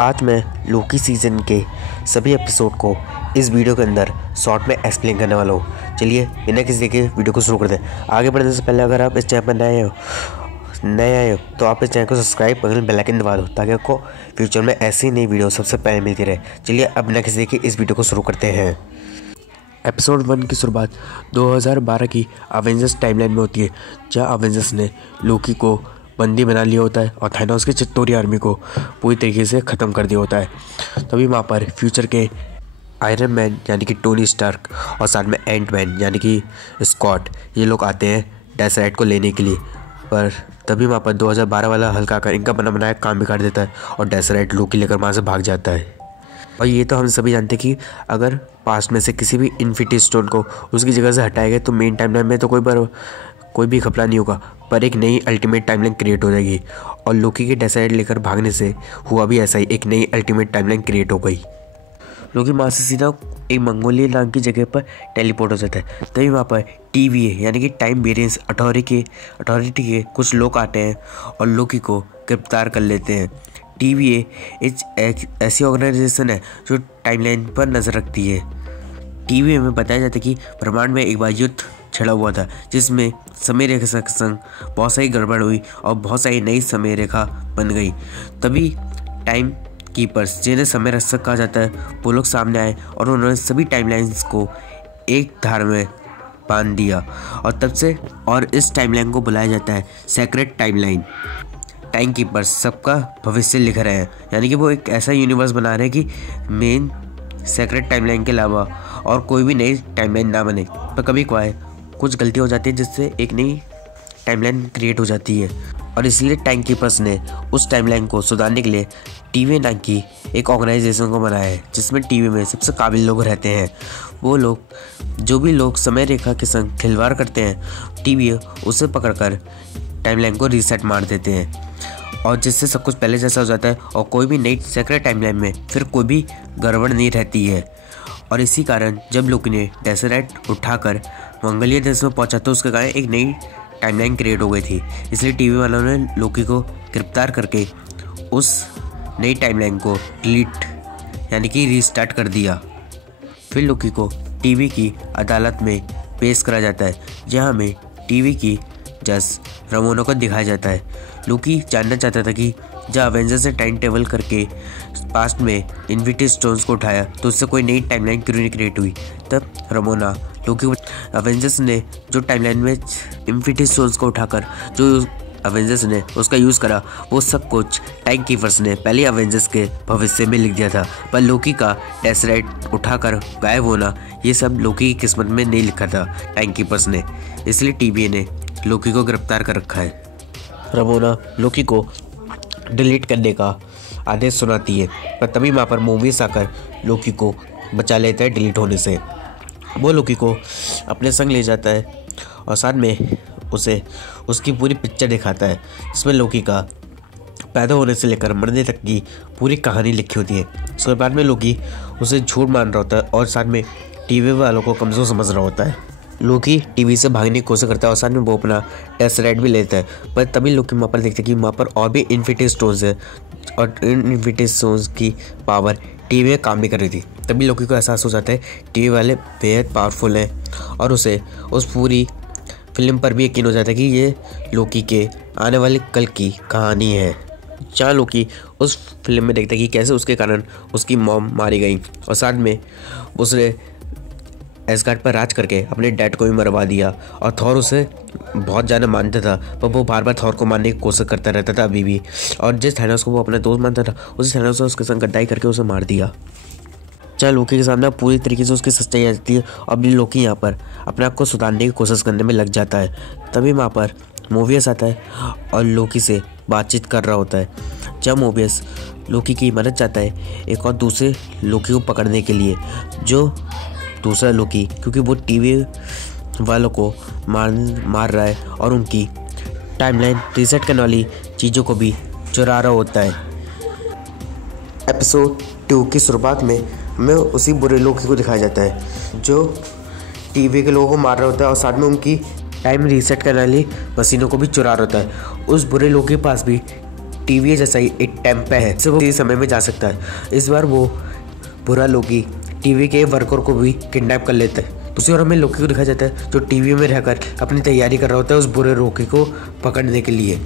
आज मैं लोकी सीज़न के सभी एपिसोड को इस वीडियो के अंदर शॉर्ट में एक्सप्लेन करने वाला हूँ। चलिए बिना किसी के वीडियो को शुरू करते हैं। आगे बढ़ने से पहले अगर आप इस चैनल पर नए आए हो तो आप इस चैनल को सब्सक्राइब कर बेल आइकन दबा दो ताकि आपको फ्यूचर में ऐसी नई वीडियो सबसे पहले मिलती रहे। चलिए अब बिना किसी के इस वीडियो को शुरू करते हैं। एपिसोड 1 की शुरुआत 2012 की अवेंजर्स टाइमलाइन में होती है, जहाँ अवेंजर्स ने लोकी को बंदी बना लिया होता है और थानोस की चित्तौरी आर्मी को पूरी तरीके से ख़त्म कर दिया होता है। तभी वहाँ पर फ्यूचर के आयरन मैन यानी कि टोनी स्टार्क और साथ में एंट मैन यानी कि स्कॉट, ये लोग आते हैं डेसरेट को लेने के लिए। पर तभी वहाँ पर 2012 वाला हल्का आकर इनका बना बनाया काम बिगाड़ देता है और डेसरेट लोकी लेकर वहाँ से भाग जाता है। और ये तो हम सभी जानते हैं कि अगर पास्ट में से किसी भी इन्फिनिटी स्टोन को उसकी जगह से हटाया गया तो मेन टाइमलाइन में तो कोई भी खतरा नहीं होगा, पर एक नई अल्टीमेट टाइमलाइन क्रिएट हो जाएगी। और लोकी के डेसरेट लेकर भागने से हुआ भी ऐसा ही, एक नई अल्टीमेट टाइमलाइन क्रिएट हो गई। लोकी वहाँ से सीधा एक मंगोलिया नाम की जगह पर टेलीपोर्ट हो जाता है। तभी वहाँ पर TVA यानी कि टाइम वेरिएंस अथॉरिटी के कुछ लोग आते हैं और लोकी को गिरफ्तार कर लेते हैं। TVA एक ऐसी ऑर्गेनाइजेशन है जो टाइमलाइन पर नज़र रखती है। TVA में बताया जाता है कि ब्रह्मांड में एक बार युद्ध छिड़ा हुआ था जिसमें समय रेखा के संग बहुत सारी गड़बड़ हुई और बहुत सारी नई समय रेखा बन गई। तभी टाइम कीपर्स, जिन्हें समय रक्षक कहा जाता है, वो लोग सामने आए और उन्होंने सभी टाइमलाइंस को एक धार में बांध दिया और तब से और इस टाइमलाइन को बुलाया जाता है सेक्रेट टाइमलाइन। टाइम कीपर्स सबका भविष्य लिख रहे हैं, यानी कि वो एक ऐसा यूनिवर्स बना रहे हैं कि मेन सेक्रेट टाइमलाइन के अलावा और कोई भी नई टाइमलाइन ना बने। पर कभी कभार कुछ गलती हो जाती है जिससे एक नई टाइमलाइन क्रिएट हो जाती है और इसलिए टाइम कीपर्स ने उस टाइमलाइन को सुधारने के लिए TVA नाम की एक ऑर्गेनाइजेशन को बनाया है, जिसमें TVA में सबसे काबिल लोग रहते हैं। वो लोग जो भी लोग समय रेखा के संग खिलवाड़ करते हैं, TVA उसे पकड़कर टाइमलाइन को रीसेट मार देते हैं और जिससे सब कुछ पहले जैसा हो जाता है और कोई भी नई सेक्रेट टाइमलाइन में फिर कोई भी गड़बड़ नहीं रहती है। और इसी कारण जब लोकी ने डेसरेट उठाकर मंगोलिया देश में पहुंचा तो उसके कारण एक नई टाइमलाइन क्रिएट हो गई थी। इसलिए TV वालों ने लोकी को गिरफ्तार करके उस नई टाइमलाइन को डिलीट यानी कि रीस्टार्ट कर दिया। फिर लोकी को TV की अदालत में पेश करा जाता है, जहां में TV की जज रामोना को दिखाया जाता है। लोकी जानना चाहता था कि जब अवेंजर्स ने टाइम टेबल करके पास्ट में इन्फिनिटी स्टोन्स को उठाया तो उससे कोई नई टाइमलाइन क्यों नहीं क्रिएट हुई। तब रामोना लोकी को अवेंजर्स ने जो टाइमलाइन में इन्फिनिटी स्टोन्स को उठाकर जो अवेंजर्स ने उसका यूज़ करा, वो सब कुछ टाइम कीपर्स ने पहले अवेंजर्स के भविष्य में लिख दिया था। पर लोकी का डेसरेट उठाकर गायब होना, ये सब लोकी की किस्मत में नहीं लिखा था टाइम कीपर्स ने। इसलिए TVA ने लोकी को गिरफ्तार कर रखा है। रामोना लोकी को डिलीट करने का आदेश सुनाती है, पर तभी वहाँ पर मूवीज आकर लोकी को बचा लेता है डिलीट होने से। वो लोकी को अपने संग ले जाता है और साथ में उसे उसकी पूरी पिक्चर दिखाता है, जिसमें लोकी का पैदा होने से लेकर मरने तक की पूरी कहानी लिखी होती है। उसके बाद में लोकी उसे झूठ मान रहा होता है और साथ में TVA वालों को कमज़ोर समझ रहा होता है। लोकी TV से भागने की कोशिश करता है और साथ में वो अपना डेसरेट भी लेता है। पर तभी लोकी वहाँ पर देखते हैं कि वहाँ पर और भी इन्फिनिटी स्टोन्स है और इन इन्फिनिटी स्टोन्स की पावर TVA में काम भी कर रही थी। तभी लोकी को एहसास हो जाता है TVA वाले बेहद पावरफुल हैं और उसे उस पूरी फिल्म पर भी यकीन हो जाता है कि ये लोकी के आने वाले कल की कहानी है। जहाँ लोकी उस फिल्म में देखता है कि कैसे उसके कारण उसकी मॉम मारी गई और साथ में उसने एसगार्ड पर राज करके अपने डैड को भी मरवा दिया। और थॉर उसे बहुत ज़्यादा मानता था, पर वो बार बार थॉर को मारने की कोशिश करता रहता था अभी भी। और जिस थानोस को वो अपना दोस्त मानता था, उस थानोस ने उसके संग गद्दारी करके उसे मार दिया। चाहे लोकी के सामने पूरी तरीके से उसकी सच्चाई आ जाती है और अभी लोकी यहाँ पर अपने आप को सुधारने की कोशिश करने में लग जाता है। तभी वहाँ पर मोबियस आता है और लोकी से बातचीत कर रहा होता है। जब मोबियस लोकी की मदद चाहता है एक और दूसरे लोकी को पकड़ने के लिए, जो दूसरा लोकी क्योंकि वो TVA वालों को मार रहा है और उनकी टाइमलाइन रीसेट करने वाली चीज़ों को भी चुरा रहा होता है। एपिसोड 2 की शुरुआत में हमें उसी बुरे लोकी को दिखाया जाता है जो TVA के लोगों को मार रहा होता है और साथ में उनकी टाइम रीसेट करने वाली मशीनों को भी चुरा रहा होता है। उस बुरे लोकी के पास भी टीवी जैसा ही एक टेम्पो है जिससे वो किसी समय में जा सकता है। इस बार वो बुरा लोकी टीवी के वर्कर को भी किडनैप कर लेता है। दूसरी ओर हमें लोकी को दिखाया जाता है जो टीवी में रहकर अपनी तैयारी कर रहा होता है उस बुरे लोकी को पकड़ने के लिए।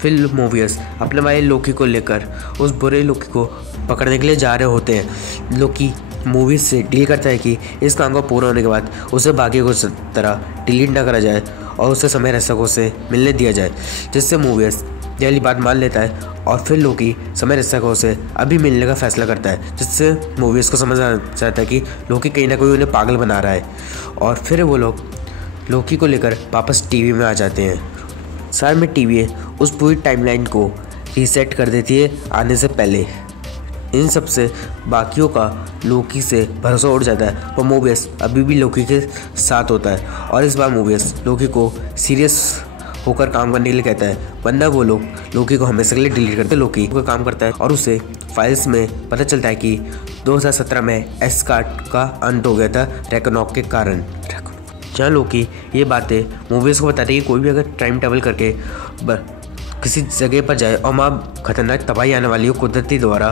फिर मोबियस अपने वाले लोकी को लेकर उस बुरे लोकी को पकड़ने के लिए जा रहे होते हैं। लोकी मूवीज से डील करता है कि इस काम को पूरा होने के बाद उसे बाकी को तरह डिलीट ना करा जाए और उसे समय रक्षकों से मिलने दिया जाए, जिससे मूवीज ये वाली बात मान लेता है और फिर लोकी समय रक्षकों से अभी मिलने का फैसला करता है, जिससे मूवीज को समझ आ जाता है कि लोकी कहीं ना कहीं उन्हें पागल बना रहा है। और फिर वो लोग लोकी को लेकर वापस टीवी में आ जाते हैं। साथ में टीवी उस पूरी टाइमलाइन को रीसेट कर देती है आने से पहले। इन सब से बाकियों का लोकी से भरोसा उड़ जाता है, पर मोबियस अभी भी लोकी के साथ होता है और इस बार मोबियस लोकी को सीरियस होकर काम करने के लिए कहता है, वरना वो लोग लोकी को हमेशा के लिए डिलीट करते। लोकी को काम करता है और उसे फाइल्स में पता चलता है कि 2017 में एस्कार्ट का अंत हो गया था रैग्नारोक के कारण। जहाँ लोकी ये बातें मोबियस को बताते हैं कि कोई भी अगर टाइम ट्रैवल करके किसी जगह पर जाए और वहाँ खतरनाक तबाही आने वाली हो कुदरती द्वारा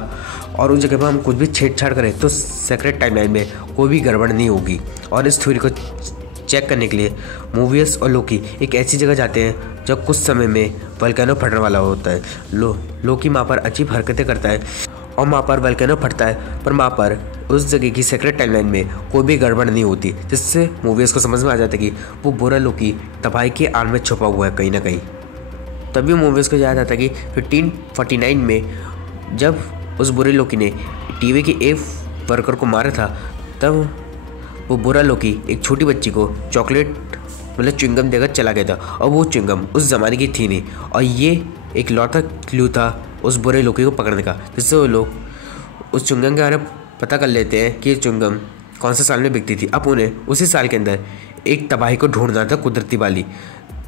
और उस जगह पर हम कुछ भी छेड़छाड़ करें तो सेक्रेट टाइमलाइन में कोई भी गड़बड़ नहीं होगी। और इस थ्योरी को चेक करने के लिए मोबियस और लोकी एक ऐसी जगह जाते हैं जब कुछ समय में वल्केनो फटने वाला होता है। लोकी वहाँ पर अजीब हरकतें करता है और वहाँ पर वल्केनो फटता है, पर वहाँ पर उस जगह की सेक्रेट टाइमलाइन में कोई भी गड़बड़ नहीं होती, जिससे मोबियस को समझ में आ जाता है कि वो बुरा लोकी तबाही के आड़ में छुपा हुआ है कहीं ना कहीं। तभी मूवीज़ को याद आता कि 1549 में जब उस बुरे लोकी ने टीवी के एक वर्कर को मारा था, तब वो बुरा लोकी एक छोटी बच्ची को चॉकलेट मतलब च्युइंगम देकर चला गया था और वो च्युइंगम उस ज़माने की थी नहीं, और ये एक लौता क्लू था उस बुरे लोकी को पकड़ने का, जिससे वो लोग उस च्युइंगम के बारे में पता कर लेते हैं कि च्युइंगम कौन से साल में बिकती थी। अब उन्हें उसी साल के अंदर एक तबाही को ढूंढना था कुदरती वाली,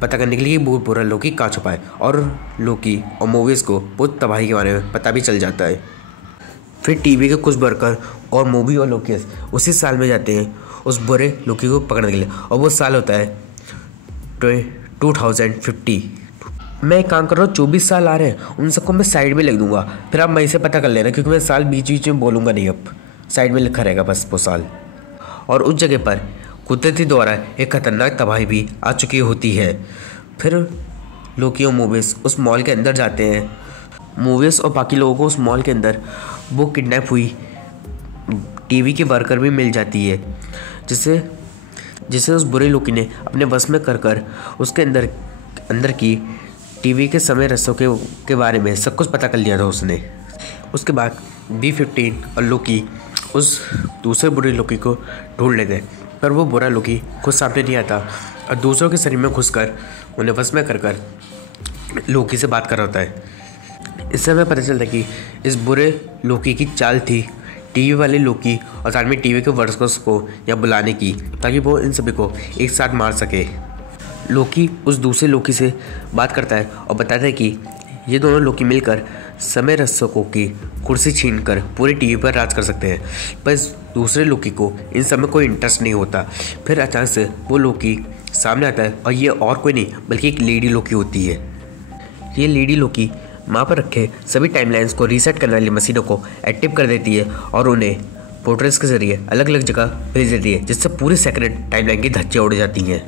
पता करने के लिए वो बुरा लोकी कहाँ छुपा है। और लोकी और मोबियस को वो तबाही के बारे में पता भी चल जाता है। फिर टीवी के कुछ वर्कर और मोबी और लोकियस उसी साल में जाते हैं उस बुरे लोकी को पकड़ने के लिए, और वो साल होता है 2050। मैं एक काम कर रहा हूँ, 24 साल आ रहे हैं, उन सबको मैं साइड में लिख दूंगा, फिर आप मई से पता कर लेना, क्योंकि मैं साल बीच बीच में बोलूँगा नहीं, अब साइड में लिखा रहेगा बस वो साल। और उस जगह पर कुदरती द्वारा एक खतरनाक तबाही भी आ चुकी होती है। फिर लोकी और मोबियस उस मॉल के अंदर जाते हैं। मोबियस और बाकी लोगों को उस मॉल के अंदर वो किडनैप हुई टीवी की वर्कर भी मिल जाती है, जिसे उस बुरे लोकी ने अपने बस में कर उसके अंदर की टीवी के समय रस्सों के बारे में सब कुछ पता कर लिया था उसने। उसके बाद B-15 और लोकी उस दूसरे बुरे लोकी को ढूंढ लेते हैं, पर वो बुरा लोकी खुद सामने नहीं आता और दूसरों के शरीर में घुसकर उन्हें बस में कर लोकी से बात कर रहा होता है। इससे हमें पता चलता है कि इस बुरे लोकी की चाल थी टीवी वाले लोकी और साथ में टीवी के वर्कर्स को यहाँ बुलाने की, ताकि वो इन सभी को एक साथ मार सके। लोकी उस दूसरे लोकी से बात करता है और बताता है कि ये दोनों लोकी मिलकर समय रक्षकों की कुर्सी छीनकर पूरे टीवी पर राज कर सकते हैं, पर इस दूसरे लोकी को इन सब में कोई इंटरेस्ट नहीं होता। फिर अचानक से वो लोकी सामने आता है और ये और कोई नहीं बल्कि एक लेडी लोकी होती है। ये लेडी लोकी वहाँ पर रखे सभी टाइमलाइंस को रीसेट करने वाली मशीनों को एक्टिव कर देती है और उन्हें पोर्टल्स के जरिए अलग अलग जगह भेज देती है, जिससे पूरी सेक्रेट टाइमलाइन की धज्जियाँ उड़ जाती हैं।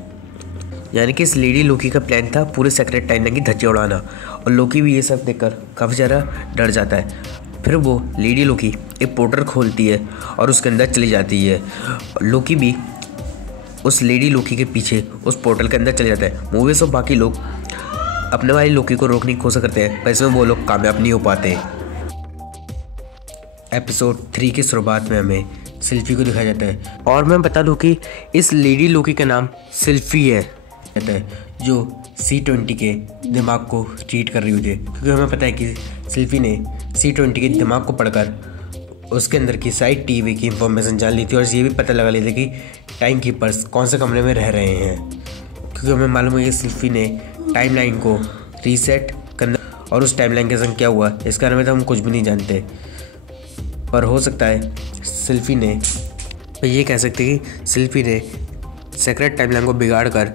यानी कि इस लेडी लोकी का प्लान था पूरे सेक्रेट टाइमलाइन की धज्जियाँ उड़ाना, और लोकी भी ये सब देखकर काफ़ी ज़्यादा डर जाता है। फिर वो लेडी लोकी एक पोर्टल खोलती है और उसके अंदर चली जाती है। लोकी भी उस लेडी लोकी के पीछे उस पोर्टल के अंदर चले जाता है। मूवीज और बाकी लोग अपने वाली लोकी को रोकने की कोशिश करते हैं, पर इसमें वो लोग कामयाब नहीं हो पाते। एपिसोड 3 की शुरुआत में हमें सिल्फी को दिखाया जाता है, और मैं बता दूं कि इस लेडी लोकी का नाम सिल्फी है, जो C-20 के दिमाग को ट्रीट कर रही हुई थी, क्योंकि हमें पता है कि सिल्फी ने C-20 के दिमाग को पढ़कर उसके अंदर की साइड टीवी की इंफॉर्मेशन जान ली थी और ये भी पता लगा ली थी कि टाइम कीपर्स कौन से कमरे में रह रहे हैं, क्योंकि हमें मालूम है कि सिल्फी ने टाइमलाइन को रीसेट करना, और उस टाइमलाइन के संग क्या हुआ इसके बारे में तो हम कुछ भी नहीं जानते, पर हो सकता है सिल्फी ने, ये कह सकते कि सिल्फी ने सेक्रेट टाइमलाइन को बिगाड़ कर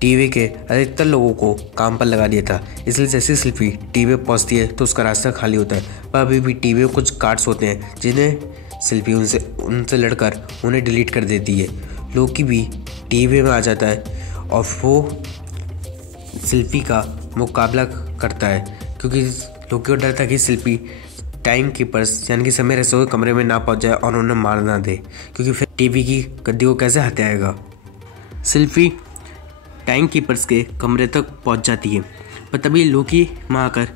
टीवी के अधिकतर लोगों को काम पर लगा दिया था, इसलिए जैसे सिल्फी टीवी पे पहुंचती है तो उसका रास्ता खाली होता है। पर अभी भी टीवी में कुछ कार्ड्स होते हैं जिन्हें सिल्फी उनसे लड़कर उन्हें डिलीट कर देती है। लोकी भी टीवी में आ जाता है और वो सिल्फी का मुकाबला करता है, क्योंकि लोकी को डर था कि सिल्फी टाइम कीपर्स यानी कि समय रसोई कमरे में ना पहुंच जाए और उन्हें मार ना दे, क्योंकि फिर टीवी की गद्दी को कैसे हटाएगा। सिल्फी टाइम कीपर्स के कमरे तक पहुंच जाती है, पर तभी लोकी वहाँ आकर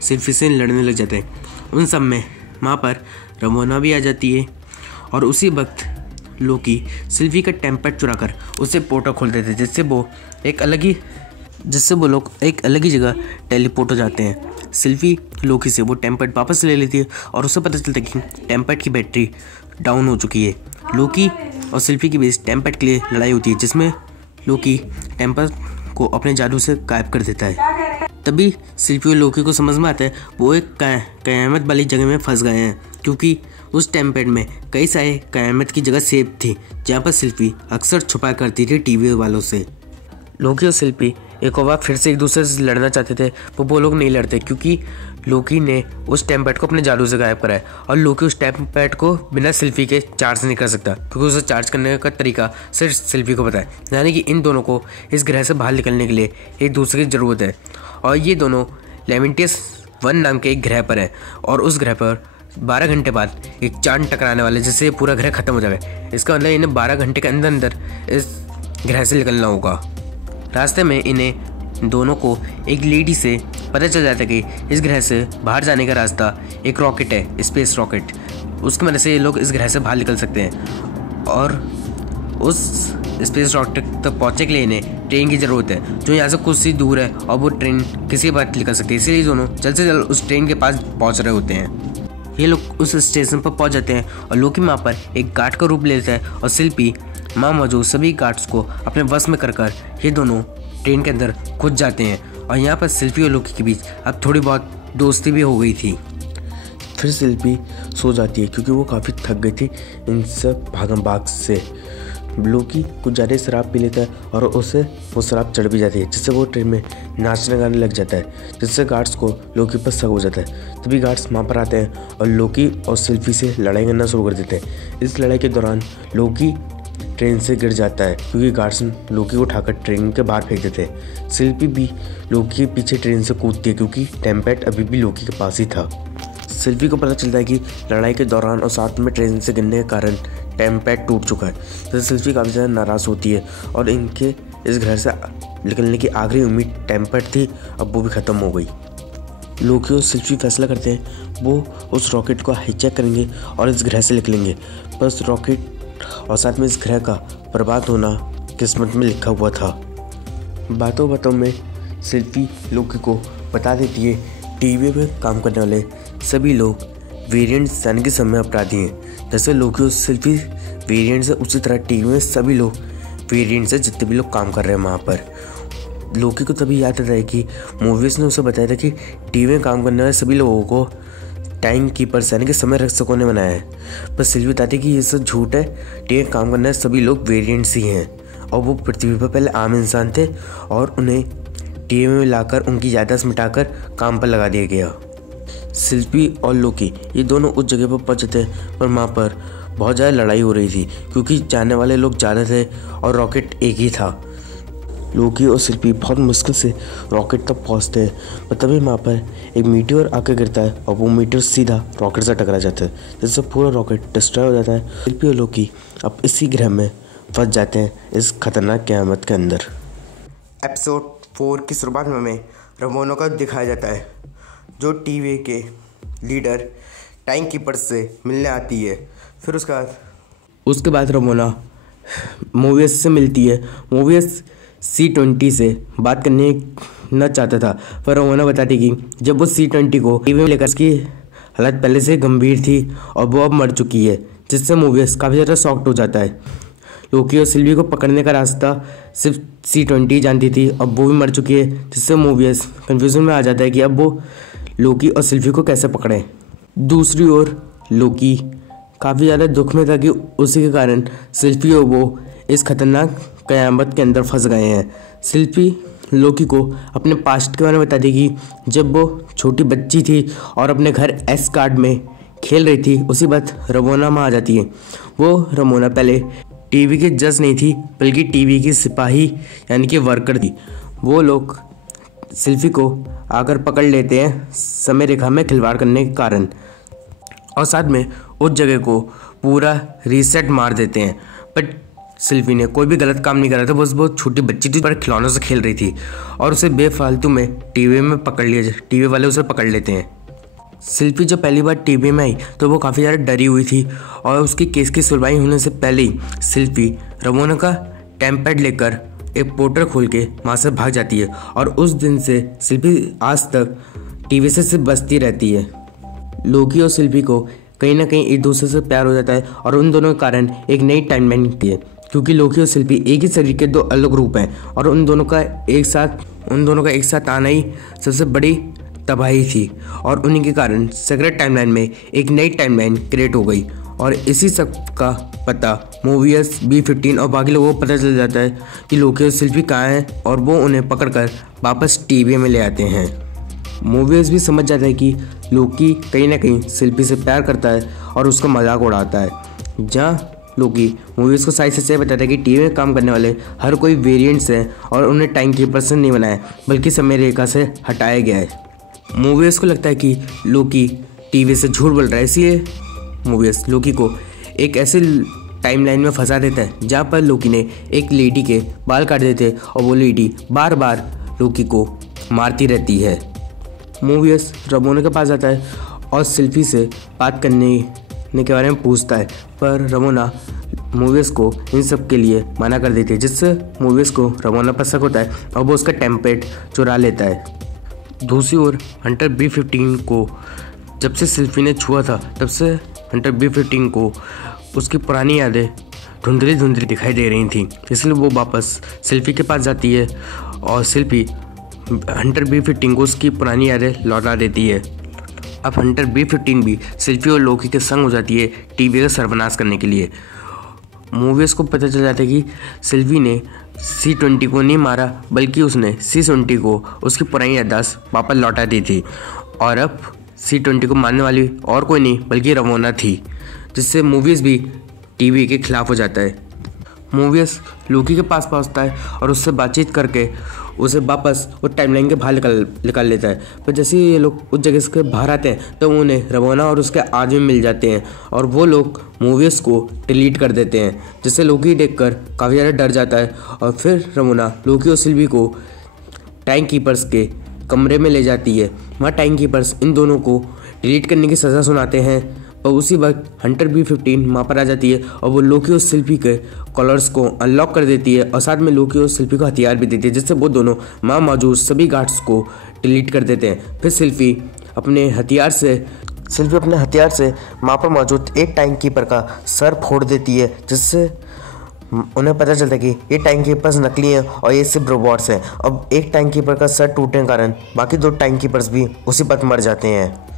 सिल्फी से लड़ने लग जाते हैं। उन सब में वहाँ पर रमोना भी आ जाती है और उसी वक्त लोकी सिल्फी का टेम्पैड चुरा कर उसे पोर्टल खोल देते हैं, जिससे वो लोग एक अलग ही जगह टेलीपोर्ट हो जाते हैं। सिल्फी लोकी से वो टेम्पैड वापस ले लेती है और उसे पता चलता है कि टेम्पैड की बैटरी डाउन हो चुकी है। लोकी और सिल्फी के बीच टेम्पैड के लिए लड़ाई होती है, जिसमें लोकी टेम्पैड को अपने जादू से गायब कर देता है। तभी सिल्फी और लोकी को समझ में आता है वो एक कयामत वाली जगह में फंस गए हैं, क्योंकि उस टेम्पैड में कई सारे कयामत की जगह सेब थी, जहाँ पर सिल्फी अक्सर छुपा करती थी टीवी वालों से। लोकी और सिल्फी एक और बार फिर से एक दूसरे से लड़ना चाहते थे, वो लोग नहीं लड़ते, क्योंकि लोकी ने उस टेम्पैड को अपने जादू से गायब कराया और लोकी उस टेम्पैड को बिना सिल्फी के चार्ज नहीं कर सकता, क्योंकि उसे चार्ज करने का तरीका सिर्फ सिल्फी को पता है। यानी कि इन दोनों को इस ग्रह से बाहर निकलने के लिए एक दूसरे की ज़रूरत है, और ये दोनों लेमेंटियस 1 नाम के एक ग्रह पर है, और उस ग्रह पर 12 घंटे बाद एक चांद टकराने वाला है, जिससे ये पूरा ग्रह खत्म हो जाएगा। इसका मतलब इन्हें 12 घंटे के अंदर अंदर इस ग्रह से निकलना होगा। रास्ते में इन्हें दोनों को एक लेडी से पता चल जाता है कि इस ग्रह से बाहर जाने का रास्ता एक रॉकेट है, स्पेस रॉकेट। उसकी मदद से ये लोग इस ग्रह से बाहर निकल सकते हैं, और उस स्पेस रॉकेट तक पहुंचने के लिए इन्हें ट्रेन की ज़रूरत है, जो यहाँ से कुछ सी दूर है, और वो ट्रेन किसी बात निकल सकती है। इसीलिए दोनों जल्द से जल्द उस ट्रेन के पास पहुँच रहे होते हैं। ये लोग उस स्टेशन पर पहुँच जाते हैं और लोकी वहाँ पर एक गार्ड का रूप लेता है, और सिल्फी वहाँ मौजूद सभी गार्ड्स को अपने वश में कर ये दोनों ट्रेन के अंदर घुस जाते हैं। और यहाँ पर सिल्फी और लोकी के बीच अब थोड़ी बहुत दोस्ती भी हो गई थी। फिर सिल्फी सो जाती है, क्योंकि वो काफ़ी थक गई थी इन सब भागम भाग से। लोकी कुछ ज़्यादा शराब पी लेता है और उसे वो शराब चढ़ भी जाती है, जिससे वो ट्रेन में नाचने गाने लग जाता है, जिससे गार्ड्स को लोकी पर शक हो जाता है। तभी गार्ड्स वहाँ पर आते हैं और लोकी और सिल्फी से लड़ाई करना शुरू कर देते हैं। इस लड़ाई के दौरान लोकी ट्रेन से गिर जाता है, क्योंकि गार्ड्स लोकी को उठाकर ट्रेन के बाहर फेंक देते हैं। सिल्फी भी लोकी के पीछे ट्रेन से कूदती है, क्योंकि टेम्पैड अभी भी लोकी के पास ही था। सिल्फी को पता चलता है कि लड़ाई के दौरान और साथ में ट्रेन से गिरने के कारण टेम्पैड टूट चुका है। तो सिल्फी काफ़ी ज़्यादा नाराज़ होती है, और इनके इस घर से निकलने की आखिरी उम्मीद टेम्पैड थी, अब वो भी ख़त्म हो गई। लोकी और सिल्फी फैसला करते हैं वो उस रॉकेट को हाईजैक करेंगे और इस ग्रह से निकलेंगे। बस रॉकेट और साथ में इस ग्रह का बर्बाद होना किस्मत में लिखा हुआ था। बातों बातों में सिल्फी लोकी को बता देती है टीवी में काम करने वाले सभी लोग वेरिएंट्स यानी कि समय अपराधी हैं। जैसे लोकी और सिल्फी वेरिएंट्स है, उसी तरह टीवी में सभी लोग वेरिएंट्स है, जितने भी लोग काम कर रहे हैं वहाँ पर। लोकी को तभी याद आता है कि मूवीज़ ने उसे बताया था कि टीवी में काम करने वाले सभी लोगों को टाइम कीपर्स यानी कि समय रक्षकों ने बनाया है। बस सिल्फी बताती है कि ये सब झूठ है, टीवी में काम करने वाले सभी लोग वेरिएंट्स ही हैं, और वो पृथ्वी पर पहले आम इंसान थे और उन्हें टीवी में लाकर उनकी याददाश्त मिटाकर काम पर लगा दिया गया। सिल्फी और लोकी ये दोनों उस जगह पर पहुंचे थे, पर वहाँ पर बहुत ज़्यादा लड़ाई हो रही थी, क्योंकि जाने वाले लोग ज़्यादा थे और रॉकेट एक ही था। लोकी और सिल्फी बहुत मुश्किल से रॉकेट तक पहुंचते हैं, पर तभी वहाँ पर एक मीटियोर आकर गिरता है और वो मीटियोर सीधा रॉकेट से टकरा जाता है, जिससे पूरा रॉकेट डिस्ट्रॉय हो जाता है। सिल्फी और लोकी अब इसी ग्रह में फंस जाते हैं, इस खतरनाक क़यामत के अंदर। एपिसोड 4 की शुरुआत में हमें रमोना को दिखाया जाता है, जो टीवी के लीडर टाइम कीपर से मिलने आती है। फिर उसके बाद रमोना मोवियस से मिलती है। मोवियस C20 से बात करने न चाहता था, पर रमोना बताती कि जब वो C20 को टीवी में लेकर उसकी हालत पहले से गंभीर थी और वो अब मर चुकी है, जिससे मोवियस काफ़ी ज़्यादा शॉक्ड हो जाता है। लोकी और सिल्वी को पकड़ने का रास्ता सिर्फ C20 जानती थी, अब वो भी मर चुकी है, जिससे मोवियस कन्फ्यूजन में आ जाता है कि अब वो लोकी और सिल्वी को कैसे पकड़ें। दूसरी ओर लोकी काफ़ी ज़्यादा दुख में था कि उसी के कारण सिल्वी और वो इस खतरनाक क़यामत के अंदर फंस गए हैं। शिल्पी लोकी को अपने पास्ट के बारे में बता देगी। जब वो छोटी बच्ची थी और अपने घर एस्गार्ड में खेल रही थी, उसी वक्त रमोना माँ आ जाती है। वो रमोना पहले टीवी की जज नहीं थी बल्कि टीवी की सिपाही यानी कि वर्कर थी। वो लोग शिल्पी को आकर पकड़ लेते हैं समय रेखा में खिलवाड़ करने के कारण, और साथ में उस जगह को पूरा रीसेट मार देते हैं। बट शिल्पी ने कोई भी गलत काम नहीं करा था, बस बहुत छोटी बच्ची थी पर खिलौनों से खेल रही थी और उसे बेफालतू में टीवी में पकड़ लिया। टीवी वाले उसे पकड़ लेते हैं। शिल्पी जब पहली बार टीवी में आई तो वो काफ़ी ज़्यादा डरी हुई थी और उसकी केस की सुनवाई होने से पहले ही शिल्पी रमोना का टेम्पैड लेकर एक पोर्टल खोल के वहाँ से भाग जाती है। और उस दिन से शिल्पी आज तक टीवी से सिर्फ बचती रहती है। लोकी और शिल्पी को कहीं ना कहीं एक दूसरे से प्यार हो जाता है और उन दोनों के कारण एक नई टाइमलाइन बनती है, क्योंकि लोकी और शिल्पी एक ही शरीर के दो अलग रूप हैं और उन दोनों का एक साथ आना ही सबसे बड़ी तबाही थी। और उन्हीं के कारण सेक्रेट टाइमलाइन में एक नई टाइमलाइन क्रिएट हो गई और इसी सब का पता मोवियस, B15 और बाकी लोगों को पता चल जाता है कि लोकी और शिल्पी कहाँ हैं और वो उन्हें पकड़कर वापस टीवी में ले आते हैं। मोवियस भी समझ जाता है कि लोकी कहीं ना कहीं शिल्पी से प्यार करता है और उसका मजाक उड़ाता है। जहाँ लोकी मूवीज़ को सारी सच्चाई बताता है कि टीवी में काम करने वाले हर कोई वेरिएंट्स हैं और उन्हें टाइम कीपर से नहीं बनाया बल्कि समय रेखा से हटाया गया है। मूवीज़ को लगता है कि लोकी टीवी से झूठ बोल रहा है, इसलिए मूवीज़ लोकी को एक ऐसे टाइमलाइन में फंसा देता है जहाँ पर लोकी ने एक लेडी के बाल काट देते और वो लेडी बार बार लोकी को मारती रहती है। मूवीज़ रमोना के पास जाता है और शिल्पी से बात करने के बारे में पूछता है, पर रमोना मूवीज़ को इन सब के लिए मना कर देती है, जिससे मूवीज़ को रमोना पर शक होता है और वो उसका टेम्पलेट चुरा लेता है। दूसरी ओर हंटर B15 को जब से शिल्पी ने छुआ था तब से हंटर B15 को उसकी पुरानी यादें धुंधली धुंधली दिखाई दे रही थी, इसलिए वो वापस शिल्पी के पास जाती है और शिल्पी हंटर B15 को उसकी पुरानी यादें लौटा देती है। अब हंटर B15 भी शिल्पी और लोकी के संग हो जाती है टीवी का सर्वनाश करने के लिए। मूवीज़ को पता चल जाता है कि शिल्पी ने C20 को नहीं मारा बल्कि उसने C20 को उसकी पुरानी याददाश्त वापस लौटा दी थी और अब C20 को मारने वाली और कोई नहीं बल्कि रमोना थी, जिससे मूवीज़ भी टीवी के खिलाफ हो जाता है। मूवीज़ लोकी के पास पहुंचता है और उससे बातचीत करके उसे वापस वो टाइमलाइन के बाहर निकाल लेता है। पर जैसे ही ये लोग उस जगह से बाहर आते हैं तो उन्हें रमोना और उसके आदमी मिल जाते हैं और वो लोग मूवीज़ को डिलीट कर देते हैं, जिससे लोकी देखकर काफ़ी ज़्यादा डर जाता है। और फिर रमोना लोकी और शिल्पी को टाइम कीपर्स के कमरे में ले जाती है। वहाँ टाइम कीपर्स इन दोनों को डिलीट करने की सज़ा सुनाते हैं और उसी वक्त हंटर B15 वहाँ पर आ जाती है और वो लोकी और शिल्पी के कॉलर्स को अनलॉक कर देती है और साथ में लोकी और शिल्पी को हथियार भी देती है, जिससे वो दोनों वहाँ मौजूद सभी गार्ड्स को डिलीट कर देते हैं। फिर शिल्पी अपने हथियार से वहाँ पर मौजूद एक टाइम कीपर का सर फोड़ देती है, जिससे उन्हें पता चलता है कि ये टाइम कीपर्स नकली हैं और ये सिर्फ रोबोट्स हैं। अब एक टाइम कीपर का सर टूटने के कारण बाकी दो टाइम कीपर्स भी उसी पर मर जाते हैं।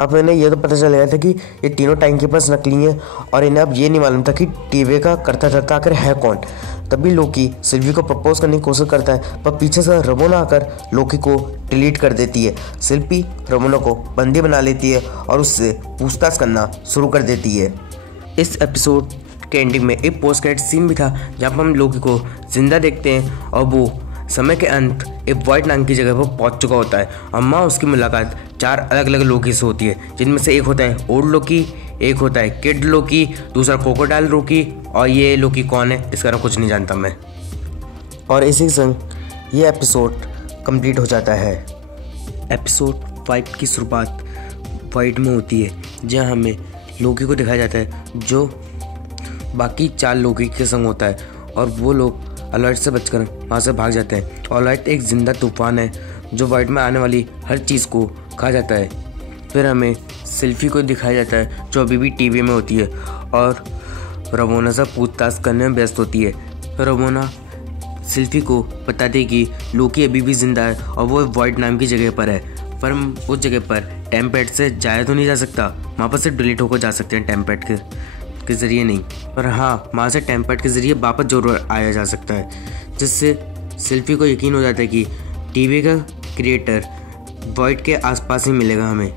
अब इन्हें यह तो पता चल गया था कि ये तीनों टाइम कीपर्स नकली हैं और इन्हें अब ये नहीं मालूम था कि टीवी का करता धरता आकर है कौन। तभी लोकी शिल्पी को प्रपोज करने की कोशिश करता है, पर पीछे से रमोना आकर लोकी को डिलीट कर देती है। शिल्पी रमोना को बंदी बना लेती है और उससे पूछताछ करना शुरू कर देती है। इस एपिसोड के एंडिंग में एक पोस्ट क्रेडिट सीन भी था जहाँ पर हम लोकी को जिंदा देखते हैं और वो समय के अंत एक वाइट नाम की जगह पर पहुंच चुका होता है। अम्मा उसकी मुलाकात 4 अलग अलग लोकी से होती है, जिनमें से एक होता है ओल्ड लोकी, एक होता है किड लोकी, दूसरा क्रोकोडाइल लोकी और ये लोकी कौन है इसका कुछ नहीं जानता मैं। और इसी संग ये एपिसोड कंप्लीट हो जाता है। एपिसोड 5 की शुरुआत वाइट में होती है, जहाँ हमें लोकी को दिखाया जाता है जो बाकी 4 लोकी के संग होता है और वो लोग अलर्ट से बचकर वहाँ से भाग जाते हैं। अलर्ट एक जिंदा तूफान है जो वाइट में आने वाली हर चीज़ को खा जाता है। फिर हमें शिल्पी को दिखाया जाता है जो अभी भी टीवी में होती है और रमोना से पूछताछ करने में व्यस्त होती है। रमोना शिल्पी को बताती कि लोकी अभी भी जिंदा है और वो वाइट नाम की जगह पर है, पर हम उस जगह पर टेम्पलेट से जाया तो नहीं जा सकता, वहाँ पर से डिलीट होकर जा सकते हैं टेम्पलेट के। के ज़रिए नहीं, पर हाँ मास्टर टेम्पर्ड के ज़रिए वापस जरूर आया जा सकता है, जिससे सिल्फी को यकीन हो जाता है कि टीवी का क्रिएटर वॉइड के आसपास ही मिलेगा हमें।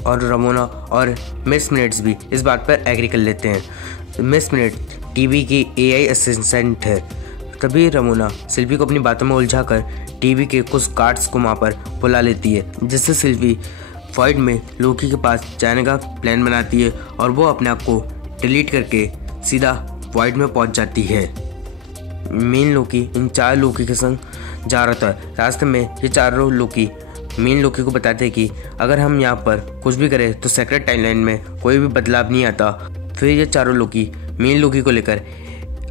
और रमोना और मिस मिनट्स भी इस बात पर एग्री कर लेते हैं। मिस मिनट टीवी की AI असिस्टेंट है। तभी रमोना सिल्फी को अपनी बातों में उलझाकर टीवी के कुछ गार्ड्स को वहाँ पर बुला लेती है, जिससे सिल्फी वॉइड में लोकी के पास जाने का प्लान बनाती है और वो अपने आप को डिलीट करके सीधा वॉइड में पहुँच जाती है। मेन लोकी इन 4 लोकी के संग जा रहा था। रास्ते में ये चारों लोकी मेन लोकी को बताते हैं कि अगर हम यहाँ पर कुछ भी करें तो सेक्रेट टाइमलाइन में कोई भी बदलाव नहीं आता। फिर ये चारों लोकी मेन लोकी को लेकर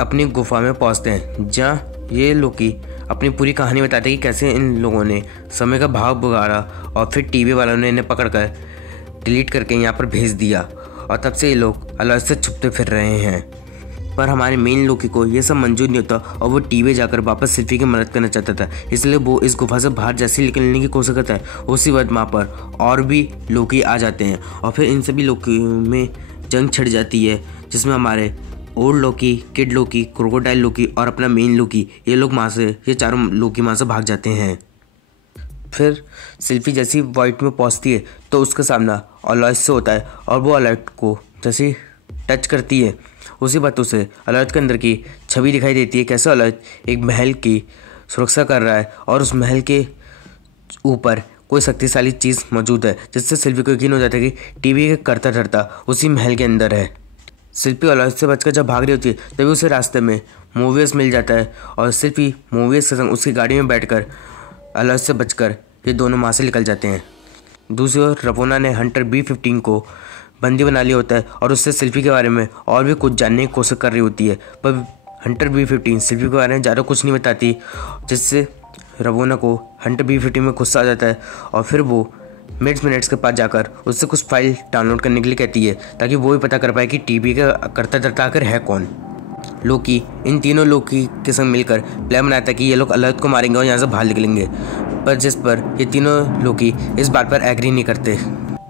अपनी गुफा में पहुँचते हैं, जहाँ ये लोकी अपनी पूरी कहानी बताते हैं कि कैसे इन लोगों ने समय का भाव बिगाड़ा और फिर टीवी वालों ने इन्हें पकड़कर डिलीट करके यहाँ पर भेज दिया और तब से ये लोग अलग से छुपते फिर रहे हैं। पर हमारे मेन लोकी को ये सब मंजूर नहीं होता और वो टीवी जाकर वापस सिल्फी की मदद करना चाहता था, इसलिए वो इस गुफा से बाहर जैसे निकलने की कोशिश करता है, उसी वक्त वहाँ पर और भी लोकी आ जाते हैं और फिर इन सभी लोकी में जंग छिड़ जाती है, जिसमें हमारे ओल्ड लोकी, किड लोकी, क्रोकोडाइल लोकी और अपना मेन लोकी ये चारों लोकी वहाँ से भाग जाते हैं। फिर सिल्फी जैसी वॉइड में पहुँचती है तो उसका सामना अलॉयड से होता है और वो अलॉयड को जैसे टच करती है, उसी बातों से अलॉयड के अंदर की छवि दिखाई देती है, कैसे अलॉयड एक महल की सुरक्षा कर रहा है और उस महल के ऊपर कोई शक्तिशाली चीज़ मौजूद है, जिससे सिल्फी को यकीन हो जाता है कि टीवी के करता धरता उसी महल के अंदर है। सिल्फी अलॉयड से बचकर जब भाग रही होती है तभी उसे रास्ते में मूवीज मिल जाता है और सिल्फी मूवीज के संग उसकी गाड़ी में बैठकर अलॉयड से बचकर ये दोनों वहाँ से निकल जाते हैं। दूसरी ओर रमोना ने हंटर B-15 को बंदी बना लिया होता है और उससे सिल्फी के बारे में और भी कुछ जानने की कोशिश कर रही होती है, पर हंटर B-15 सिल्फी के बारे में ज़्यादा कुछ नहीं बताती, जिससे रमोना को हंटर B-15 में गुस्सा आ जाता है और फिर वो मिनट्स के पास जाकर उससे कुछ फाइल डाउनलोड करने के लिए कहती है, ताकि वो भी पता कर पाए कि टीवी का करता धरता आकर है कौन। लोकी इन तीनों लोकी के संग मिलकर प्लान बनाता है कि ये लोग अलॉयड को मारेंगे और यहाँ से बाहर निकलेंगे, पर जिस पर ये तीनों लोकी इस बात पर एग्री नहीं करते।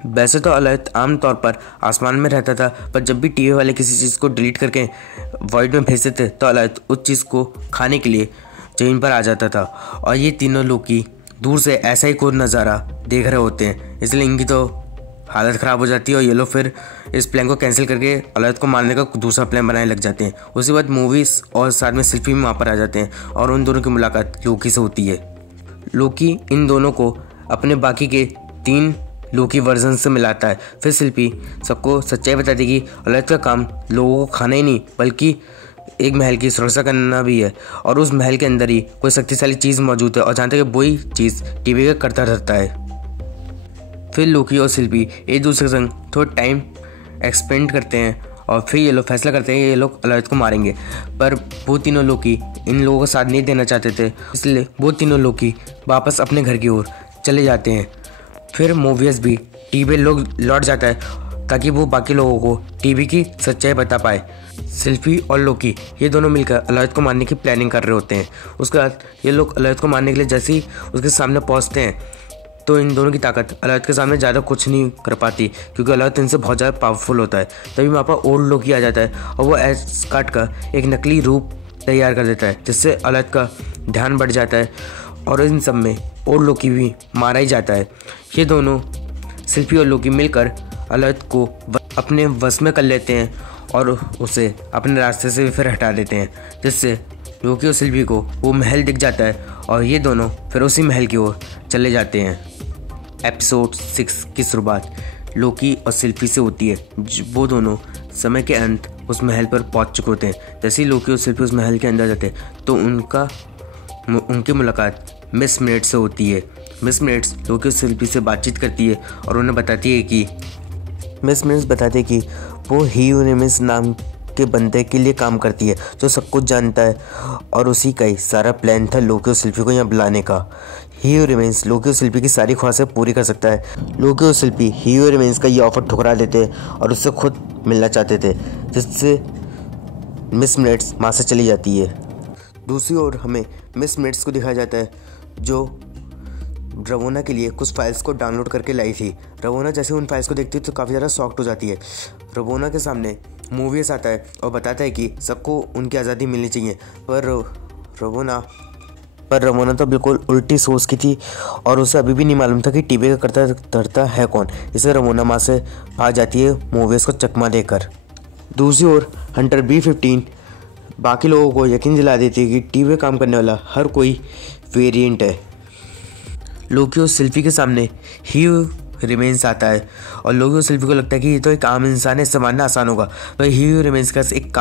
वैसे तो अलॉयड आमतौर पर आसमान में रहता था, पर जब भी टीवी वाले किसी चीज़ को डिलीट करके वॉइड में भेजते थे तो अलॉयड उस चीज़ को खाने के लिए ज़मीन पर आ जाता था और ये तीनों लोकी दूर से ऐसा ही कोई नज़ारा देख रहे होते हैं, इसलिए इनकी तो हालत ख़राब हो जाती है और ये लोग फिर इस प्लान को कैंसिल करके अलॉयड को मारने का दूसरा प्लान बनाने लग जाते हैं। उसी बाद मूवीज़ और साथ में सिल्फी में वहाँ पर आ जाते हैं और उन दोनों की मुलाकात लोकी से होती है। लोकी इन दोनों को अपने बाकी के 3 लोकी वर्जन से मिलाता है। फिर सिल्फी सबको सच्चाई बताती कि अलॉयड का काम लोगों को खाना ही नहीं बल्कि एक महल की सुरक्षा करना भी है और उस महल के अंदर ही कोई शक्तिशाली चीज़ मौजूद है और जानते हैं कि वही चीज़ टीवी का करता रहता है। फिर लोकी और सिल्फी एक दूसरे के संग थोड़ा टाइम एक्सपेंड करते हैं और फिर ये लोग फैसला करते हैं कि ये लोग अलॉयड को मारेंगे, पर वो तीनों लोकी इन लोगों का साथ नहीं देना चाहते थे, इसलिए वो तीनों लोकी वापस अपने घर की ओर चले जाते हैं। फिर मूवीज भी टीवी लोग लौट जाता है ताकि वो बाकी लोगों को टीवी की सच्चाई बता पाए। सिल्फी और लोकी ये दोनों मिलकर अलॉयड को मारने की प्लानिंग कर रहे होते हैं। उसके बाद ये लोग अलॉयड को मारने के लिए जैसे ही उसके सामने पहुंचते हैं तो इन दोनों की ताकत अलॉयड के सामने ज़्यादा कुछ नहीं कर पाती, क्योंकि अलॉयड इनसे बहुत ज़्यादा पावरफुल होता है। तभी वहाँ पर ओल्ड लोकी आ जाता है और वो एस काट का एक नकली रूप तैयार कर देता है, जिससे अलॉयड का ध्यान बढ़ जाता है और इन सब में ओल्ड लोकी भी मारा ही जाता है। ये दोनों सिल्फी और लोकी मिलकर अलॉयड को अपने वश में कर लेते हैं और उसे अपने रास्ते से फिर हटा देते हैं, जिससे लोकी और सिल्फी को वो महल दिख जाता है और ये दोनों फिर उसी महल की ओर चले जाते हैं। एपिसोड 6 की शुरुआत लोकी और सिल्फी से होती है। वो दोनों समय के अंत उस महल पर पहुंच चुके होते हैं। जैसे ही लोकी और सिल्फी उस महल के अंदर जाते हैं तो उनकी मुलाकात मिस मिनट्स से होती है। मिस मिनट्स लोकी और सिल्फी से बातचीत करती है और उन्हें बताती है कि वो हीरोनिमस नाम के बंदे के लिए काम करती है जो सब कुछ जानता है और उसी का ही सारा प्लान था लोकी और सिल्फी को यहाँ बुलाने का। हीरो रिमेंस लोकी और सिल्फी की सारी ख्वाहिशें पूरी कर सकता है। लोकी और सिल्फी हीरो रिमेंस का ये ऑफर ठुकरा देते और उससे खुद मिलना चाहते थे, जिससे मिस मिनट्स वहाँ से चली जाती है। दूसरी ओर हमें मिस मिनट्स को दिखाया जाता है जो रमोना के लिए कुछ फाइल्स को डाउनलोड करके लाई थी। रमोना जैसे उन फाइल्स को देखती है तो काफ़ी ज़्यादा शॉक्ड हो जाती है। रमोना के सामने मूवीज आता है और बताता है कि सबको उनकी आज़ादी मिलनी चाहिए, पर रमोना तो बिल्कुल उल्टी सोच की थी और उसे अभी भी नहीं मालूम था कि टीवी का करता धरता है कौन। इसे रमोना माँ से भाग जाती है मूवीज को चकमा देकर। दूसरी ओर हंटर B-15 बाकी लोगों को यकीन दिला देती है कि टीवी काम करने वाला हर कोई वेरिएंट है। लोकी और सिल्फी के सामने ही रिमेंस आता है और लोकी और सिल्फी को लगता है कि ये तो एक आम इंसान है, इससे मारना आसान होगा, पर ही रिमेंस का एक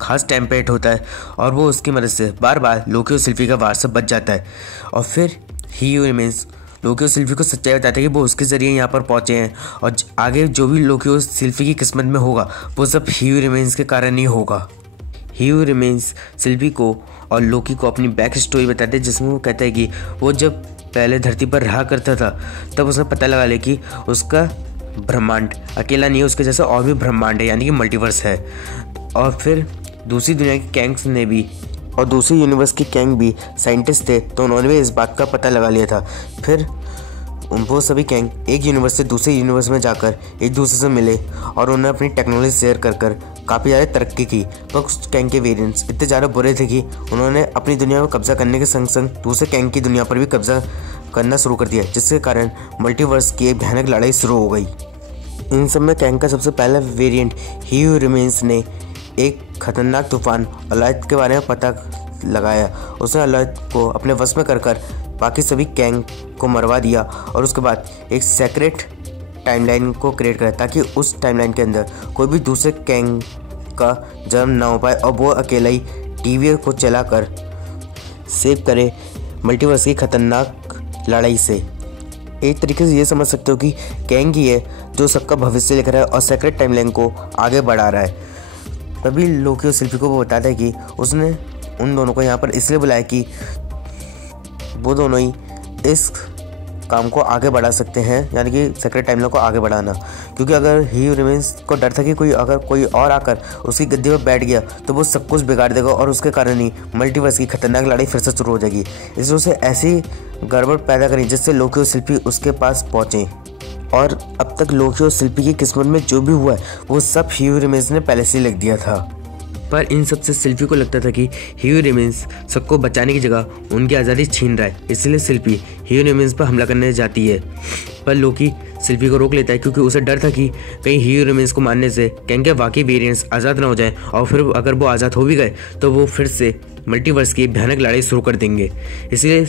खास टेम्पलेट होता है और वो उसकी मदद से बार बार लोकी और सिल्फी का वार से बच जाता है। और फिर ही रिमेंस लोकी और सिल्फी को सच्चाई बताता है कि वो उसके ज़रिए यहाँ पर पहुँचे हैं और आगे जो भी लोकी और सिल्फी की किस्मत में होगा वो सब ही रिमेंस के कारण ही होगा। ही रिमेंस सिल्फी को और लोकी को अपनी बैक स्टोरी बताते हैं, जिसमें वो कहता है कि वो जब पहले धरती पर रहा करता था तब उसने पता लगा लिया कि उसका ब्रह्मांड अकेला नहीं है, उसके जैसा और भी ब्रह्मांड है, यानी कि मल्टीवर्स है। और फिर दूसरी दुनिया के कैंग्स ने भी और दूसरी यूनिवर्स के कैंग भी साइंटिस्ट थे, तो उन्होंने भी इस बात का पता लगा लिया था। फिर वो सभी कैंग एक यूनिवर्स से दूसरे यूनिवर्स में जाकर एक दूसरे से मिले और उन्होंने अपनी टेक्नोलॉजी शेयर कर काफ़ी ज़्यादा तरक्की की। पर कुछ कैंग के वेरिएंट्स इतने ज़्यादा बुरे थे कि उन्होंने अपनी दुनिया में कब्जा करने के संग संग दूसरे कैंग की दुनिया पर भी कब्जा करना शुरू कर दिया, जिसके कारण मल्टीवर्स की एक भयानक लड़ाई शुरू हो गई। इन सब में कैंग का सबसे पहला वेरिएंट ही रिमेंस ने एक खतरनाक तूफान अलायत के बारे में पता लगाया। उसने अलायत को अपने वश में कर बाकी सभी कैंग को मरवा दिया और उसके बाद एक सेक्रेट टाइमलाइन को क्रिएट करा ताकि उस टाइमलाइन के अंदर कोई भी दूसरे कैंग का जन्म ना हो पाए और वो अकेला ही टीवी को चलाकर सेव करे मल्टीवर्स की खतरनाक लड़ाई से। एक तरीके से ये समझ सकते हो कि कैंग ही है जो सबका भविष्य लिख रहा है और सेक्रेट टाइमलाइन को आगे बढ़ा रहा है। तभी लोकी और सिल्फी को वो बताता है कि उसने उन दोनों को यहाँ पर इसलिए बुलाया कि वो दोनों ही इस काम को आगे बढ़ा सकते हैं, यानी कि सेक्रेट टाइमलाइन को आगे बढ़ाना। क्योंकि अगर ही रिमेंस को डर था कि अगर कोई और आकर उसकी गद्दी पर बैठ गया तो वो सब कुछ बिगाड़ देगा और उसके कारण ही मल्टीवर्स की खतरनाक लड़ाई फिर से शुरू हो जाएगी। इसलिए उसे ऐसी गड़बड़ पैदा करी जिससे लोकी और सिल्फी उसके पास पहुँचे। और अब तक लोकी और सिल्फी की किस्मत में जो भी हुआ है वो सब ही रिमेंस ने पहले से लिख दिया था। पर इन सब से सिल्फी को लगता था कि ही रिमेंस सबको बचाने की जगह उनकी आज़ादी छीन रहा है, इसलिए सिल्फी ही रिमेंस पर हमला करने जाती है। पर लोकी सिल्फी को रोक लेता है क्योंकि उसे डर था कि कहीं ही रिमेंस को मारने से कैंग के वाकई वेरिएंट्स आज़ाद ना हो जाए और फिर अगर वो आज़ाद हो भी गए तो वो फिर से मल्टीवर्स की भयानक लड़ाई शुरू कर देंगे। इसलिए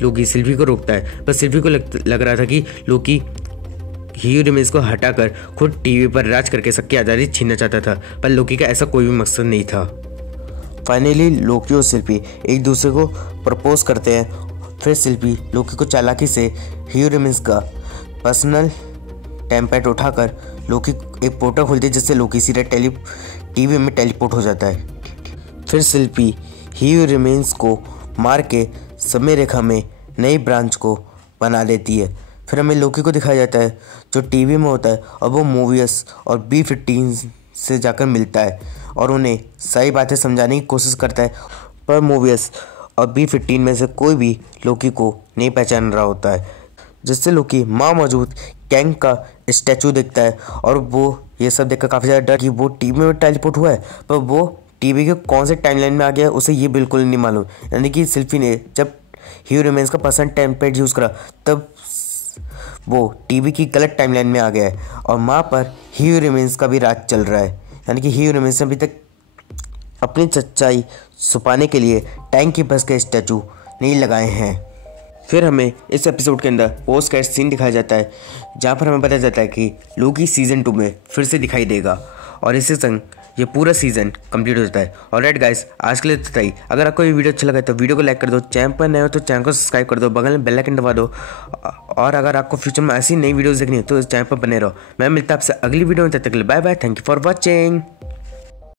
लोकी सिल्फी को रोकता है। पर सिल्फी को लग रहा था कि लोकी ही रिमेंस को हटाकर खुद टीवी पर राज करके सबकी आज़ादी छीनना चाहता था, पर लोकी का ऐसा कोई भी मकसद नहीं था। फाइनली लोकी और सिल्फी एक दूसरे को प्रपोज करते हैं। फिर सिल्फी लोकी को चालाकी से ही रिमेंस का पर्सनल टेम्पलेट उठाकर लोकी एक पोर्टल खोलती है, जिससे लोकी सीधा टीवी में टेलीपोर्ट हो जाता है। फिर सिल्फी ही रिमेंस को मार के समय रेखा में नई ब्रांच को बना देती है। फिर हमें लोकी को दिखाया जाता है जो टीवी में होता है और वो मूवियस और B-15 से जाकर मिलता है और उन्हें सही बातें समझाने की कोशिश करता है। पर मूवियस और B-15 में से कोई भी लोकी को नहीं पहचान रहा होता है, जिससे लोकी माँ मौजूद कैंग का स्टैचू देखता है और वो ये सब देखकर काफ़ी ज़्यादा डर कि वो टीवी में टेलीपोर्ट हुआ है, पर वो टीवी के कौन से टाइमलाइन में आ गया है उसे ये बिल्कुल नहीं मालूम। यानी कि सिल्फी ने जब ही रिमेंस का पर्सनल टेम्पलेट यूज़ करा तब वो टीवी की गलत टाइमलाइन में आ गया है और माँ पर ही रिमेंस का भी राज चल रहा है। यानी कि ही रिमेंस ने अभी तक अपनी सच्चाई छुपाने के लिए टैंक की बस के स्टैचू नहीं लगाए हैं। फिर हमें इस एपिसोड के अंदर पोस्ट क्रेडिट सीन दिखाया जाता है, जहाँ पर हमें पता चलता है कि लोकी सीज़न 2 में फिर से दिखाई देगा और इसी संग ये पूरा सीज़न कंप्लीट हो जाता है। और राइट गाइस, आज के लिए इतना ही। अगर आपको ये वीडियो अच्छा लगा तो वीडियो को लाइक कर दो, चैनल पर नए हो तो चैनल को सब्सक्राइब कर दो, बगल में बेल आइकन दबा दो। और अगर आपको फ्यूचर में ऐसी नई वीडियोस देखनी है तो इस चैनल पर बने रहो। मैं मिलता आपसे अगली वीडियो में, तब तक के लिए bye bye, thank you for watching.